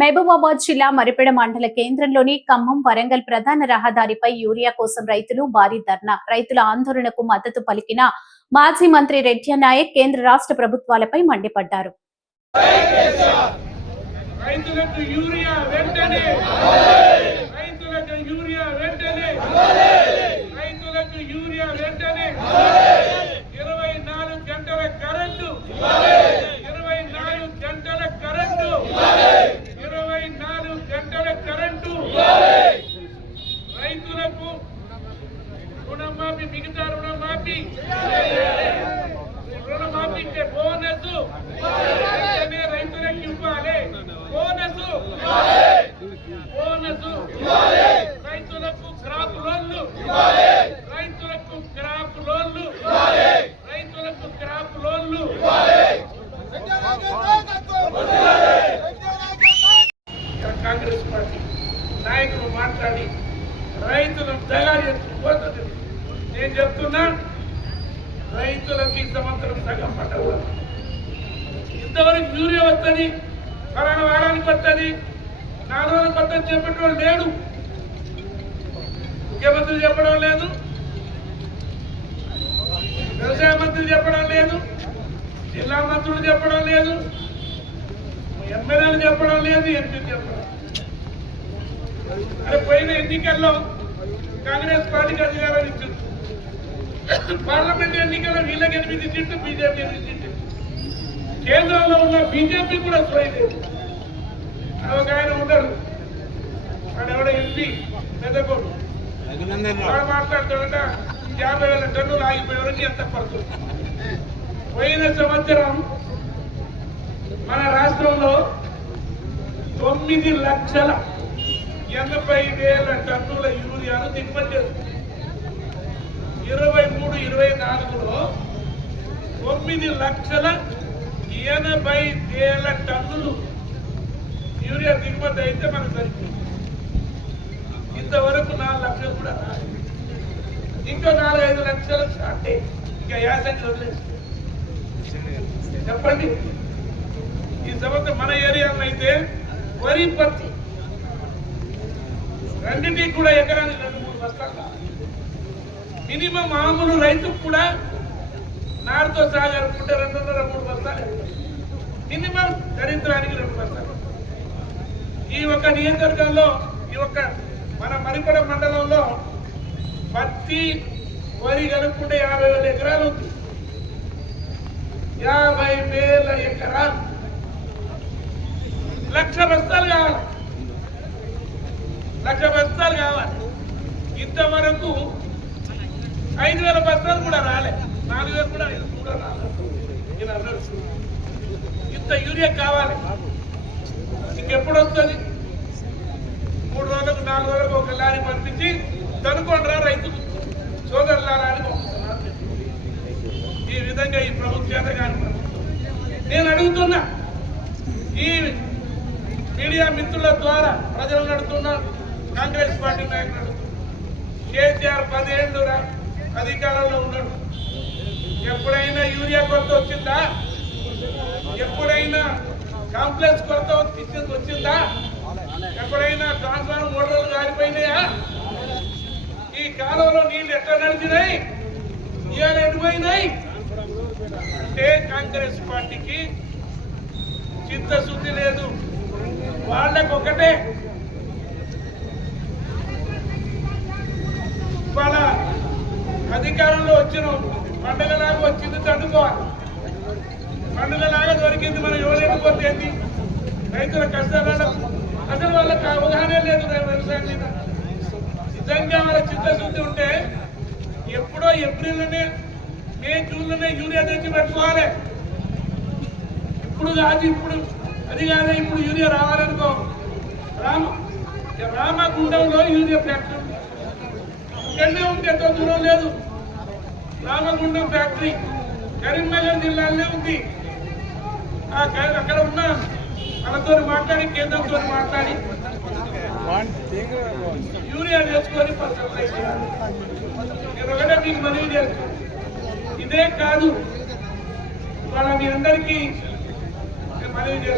మహబూబాబాద్ జిల్లా మరిపెడ మండల కేంద్రంలోని ఖమ్మం వరంగల్ ప్రధాన రహదారిపై యూరియా కోసం రైతులు భారీ ధర్నా. రైతుల ఆందోళనకు మద్దతు పలికిన మాజీ మంత్రి రెడ్డి నాయక్ కేంద్ర రాష్ట్ర ప్రభుత్వాలపై మండిపడ్డారు. రైతులకు యూరియా వెంటనే రైతులకు యూరియా వెంటనే రైతులకు యూరియా వెంటనే ఇరవై నాలుగు గంటల కరెంటు ఇరవై నాలుగు గంటల కరెంటు ఇరవై నాలుగు గంటల కరెంటు రైతులకు రుణమాఫీ మిగతా రుణమాఫీ రుణమాఫీ ఇచ్చే బోనస్ వెంటనే రైతులకు ఇవ్వాలి బోనస్ బోనస్ రైతులకు క్రాప్ లోన్లు రైతులకు క్రాప్ లోన్లు రైతులకు క్రాప్ లోన్లు కాంగ్రెస్ పార్టీ నాయకులు మాట్లాడి రైతులను దగా పోతుంది నేను చెప్తున్నా రైతులకు ఈ సంవత్సరం సగం పడ్డవు ఇంతవరకు యూరియా వస్తుంది ఫలానా వారానికి వస్తుంది నాలుగు రోజులకు వస్తుంది చెప్పేటోళ్ళు లేడు. ముఖ్యమంత్రి చెప్పడం లేదు. వ్యవసాయ మంత్రి చెప్పడం లేదు. జిల్లా మంత్రులు చెప్పడం లేదు. ఎమ్మెల్యేలు చెప్పడం లేదు ఎంపీలు చెప్పడం లేదు. అరే పోయిన ఎన్నికల్లో కాంగ్రెస్ పార్టీకి అధికారం ఇచ్చింది. పార్లమెంట్ ఎన్నికల్లో వీళ్ళకి ఎనిమిది సీట్లు బీజేపీ ఎనిమిది సీట్లు. కేంద్రంలో ఉన్న బీజేపీ కూడా సోయలేదు ఒక ఆయన ఉండడు వాడు ఎవడో ఎంపీ పెద్దకోడు వాడు మాట్లాడుతాడట యాభై వేల టన్నులు ఆగిపోయేవారికి ఎంత పడుతుంది? పోయిన సంవత్సరం మన రాష్ట్రంలో తొమ్మిది లక్షల ఎనభై వేల టన్నుల యూరియాను దిగుమతి చేస్తుంది. ఇరవై మూడు ఇరవై నాలుగులో తొమ్మిది లక్షల ఎనభై వేల టన్నులు యూరియా దిగుమతి అయితే మనకు సరిపోతుంది ఇంతవరకు నాలుగు లక్షలు కూడా ఇంకా ఇంకో నాలుగు ఐదు లక్షలు అంటే ఇంకా యాసంగి వదిలేసి చెప్పండి? ఈ సంవత్సరం మన ఏరియాలో అయితే వరి పత్తి రెండింటికి కూడా ఎకరానికి రెండు మూడు బస్తాలు మినిమం మామూలు రైతుకు కూడా నారుతో సాగనుకుంటే రెండున్నర మూడు బస్తాలు మినిమం దరిద్రానికి రెండు బస్తాలు ఈ ఒక్క నియోజకవర్గంలో ఈ ఒక్క మన మరిపడ మండలంలో పత్తి వరి కనుక్కుంటే యాభై వేల ఎకరాలు ఉంది. యాభై వేల ఎకరాలు. లక్ష బస్తాలు కావాలి. లక్ష బస్తాలు కావాలి. ఇంతవరకు ఐదు వేల బస్తాలు కూడా రాలే. నాలుగు వేలు కూడా కూడా రాలేదు అన్నాడు. ఇంత యూరియా కావాలి. ఇంకెప్పుడు వస్తుంది? మూడు రోజులకు నాలుగు రోజులకు ఒక లారీ పంపించి తనుకోండి రైతు సోదరులారా అని ఈ విధంగా ఈ ప్రభుత్వం చేత నేను అడుగుతున్నా ఈ మీడియా మిత్రుల ద్వారా ప్రజలు నడుతున్నారు కాంగ్రెస్ పార్టీ నాయకులు కేసీఆర్ పదేళ్ళు రా- అధికారంలో ఉన్నాడు ఎప్పుడైనా యూరియా కొరత వచ్చిందా? ఎప్పుడైనా కాంప్లెక్స్ కొరత వచ్చిందా? ఎప్పుడైనా ట్రాన్స్ఫార్మర్ మోటార్లు కాలిపోయినాయా ఈ కాలంలో నీళ్ళు ఎట్లా నడిచినాయి? ఇవాళ ఎటుపోయినాయి అంటే కాంగ్రెస్ పార్టీకి చిత్తశుద్ధి లేదు. వాళ్ళకు ఒకటే వాళ్ళ అధికారంలో వచ్చినాం. పండగలాగా వచ్చింది తట్టుకోవాలి పండుగలాగా దొరికింది మనం ఎవరైపోతే ఏంది రైతుల కష్టాలను అసలు వాళ్ళకి అవగాహన లేదు వ్యవసాయం మీద. నిజంగా వాళ్ళ చిత్తశుద్ధి ఉంటే ఎప్పుడో ఏప్రిల్లోనే మే జూన్లోనే యూరియా తెచ్చి పెట్టుకోవాలి. ఇప్పుడు కాదు ఇప్పుడు. అది కాదు ఇప్పుడు యూరియా రావాలనుకో. రామ రామగుండంలో యూరియా ఫ్యాక్టరీ ఉంది. ఇక్కడనే ఉంది ఎంతో దూరం లేదు. రామగుండం ఫ్యాక్టరీ కరీంనగర్ జిల్లాలోనే ఉంది. ఆ అక్కడ ఉన్న వాళ్ళతో మాట్లాడి కేంద్రంతో మాట్లాడి యూరియా నేర్చుకొని నేను ఒకటే మీకు మనవి చేస్తాను ఇదే కాదు. వాళ్ళ మీ అందరికీ మనవి చేస్తాను